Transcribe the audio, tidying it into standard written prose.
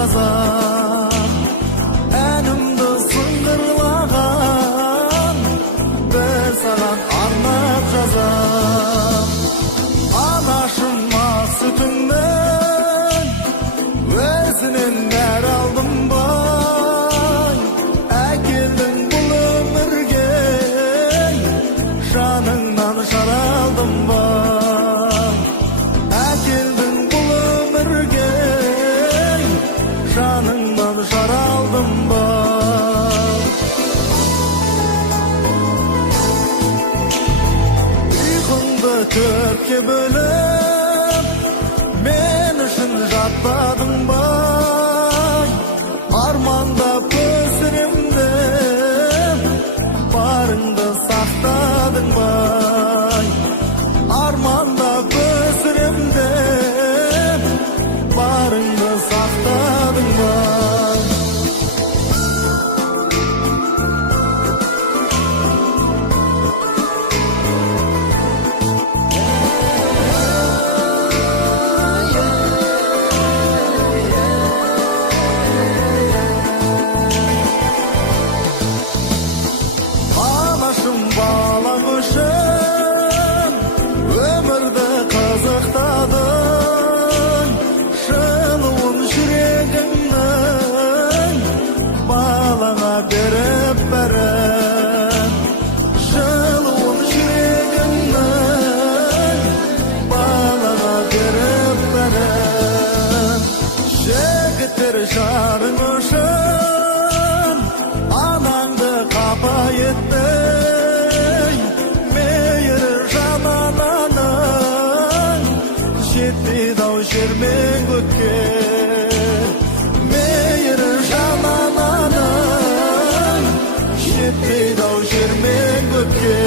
жазам, әнімді сыңғырлаған бір саған арнап жазам. Анашым ақ сүтіңнен өзінен нәр алдым бай, әкелдің бұл өмірге жаныңнан жар алдым бай, әкелдің бұл өмірге жаныңнан жар алдым бай. Ұйқыңды төртке бөліп мен үшін жатпадың бай, армандап көсіремді барыңды сақтадың бай, армандап көсіремді барыңды сақтадың бай. Анашым балаң үшін өмірді қызықтадың, жылуын жүрегіңнің балаңа беріп бәрін, жылуын жүрегіңнің балаңа беріп бәрін. Жігіттер жарың үшін анаңды қапа етпей, мейір жанананың жетпейді-ау жер мен көкке, мейір жанананың жетпейді-ау жер мен көкке.